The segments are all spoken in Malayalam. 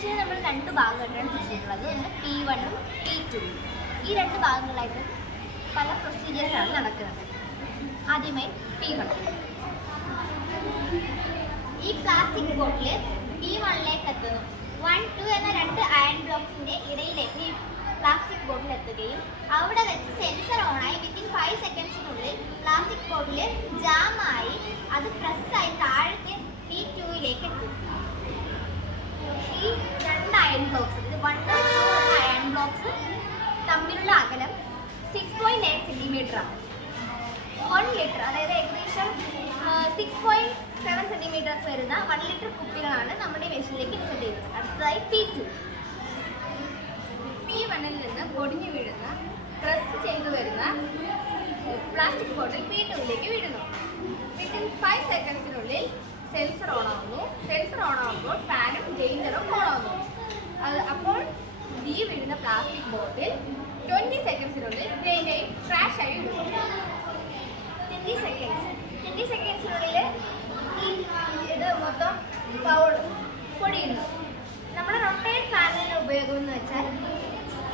മെഷീൻ നമ്മൾ രണ്ട് ഭാഗമായിട്ടാണ് തിരിച്ചിട്ടുള്ളത്. ഒന്ന് P1ഉം P2ഉം. ഈ രണ്ട് ഭാഗങ്ങളായിട്ട് പല പ്രൊസീജിയേഴ്സാണ് നടക്കുന്നത്. ആദ്യമായി P1. ഈ പ്ലാസ്റ്റിക് ബോട്ടിൽ P1ലേക്ക് എത്തുന്നു. 1, 2 എന്ന രണ്ട് അയൺ ബ്ലോക്സിന്റെ ഇടയിലേക്ക് ഈ പ്ലാസ്റ്റിക് ബോട്ടിൽ എത്തുകയും അവിടെ വെച്ച് സെൻസർ ഓണായി വിത്തിൻ 5 സെക്കൻഡ്സിനുള്ളിൽ പ്ലാസ്റ്റിക് ബോട്ടിൽ ജാമായി അത് പ്രസ്സായി താഴത്തെ P2യിലേക്ക് എത്തും. ഈ രണ്ട് അയൺ ബ്ലോക്സ്, ഇത് 1, 2 എന്ന അയൺ ബ്ലോക്സ് തമ്മിലുള്ള അകലം 6.8 സെന്റിമീറ്റർ ആണ്. 1 ലിറ്റർ, അതായത് ഏകദേശം 6.7 സെന്റിമീറ്റേഴ്സ് വരുന്ന 1 ലിറ്റർ കുപ്പികളാണ് നമ്മുടെ മെഷീനിലേക്ക് ഇൻസെർട്ട് ചെയ്യുന്നത്. അടുത്തതായി P2. P1ൽ നിന്ന് പൊടിഞ്ഞു വീഴുന്ന പ്രസ് ചെയ്തു വരുന്ന പ്ലാസ്റ്റിക് ബോട്ടിൽ P2യിലേക്ക് വീഴുന്നു. വിത്തിൻ 5 സെക്കൻഡ്സിനുള്ളിൽ സെൻസർ ഓണാവുന്നു. സെൻസർ ഓണാവുമ്പോൾ ഫാനും ഡേഞ്ചറും ഓണാവുന്നു. അപ്പോൾ ഈ വീഴുന്ന പ്ലാസ്റ്റിക് ബോട്ടിൽ 20 സെക്കൻഡ്സിനുള്ളിൽ ഡ്രെയിനായി ട്രാഷായി വിടുന്നു. 20 സെക്കൻഡ്സിനുള്ളിൽ ഇത് മൊത്തം പൊടിയുന്നു. നമ്മുടെ റൊട്ടേറ്റ് ഫാനിൻ്റെ ഉപയോഗം എന്ന് വെച്ചാൽ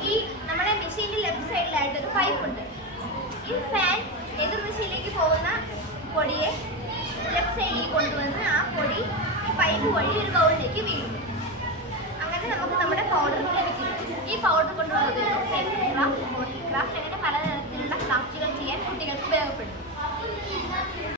ഈ നമ്മുടെ മെഷീൻ്റെ ലെഫ്റ്റ് സൈഡിലായിട്ടൊരു പൈപ്പ് ഉണ്ട്. ഈ ഫാൻ എതിർ ദിശയിലേക്ക് പോകുന്ന പൊടിയെ ലെഫ്റ്റ് സൈഡിലേക്ക് കൊണ്ടുവന്ന് ആ പൊടി ഈ പൈപ്പ് വഴി ഒരു ബൗളിലേക്ക് വീഴുന്നു. അങ്ങനെ നമുക്ക് നമ്മുടെ പൗഡർ ലഭിക്കുന്നു. ഈ പൗഡർ കൊണ്ടുള്ള ഉപയോഗം പെൻ ക്രാഫ്റ്റ്, ക്രാഫ്റ്റ് അങ്ങനെ പലതരത്തിലുള്ള ക്രാഫ്റ്റുകൾ ചെയ്യാൻ കുട്ടികൾക്ക് ഉപയോഗപ്പെടുന്നു.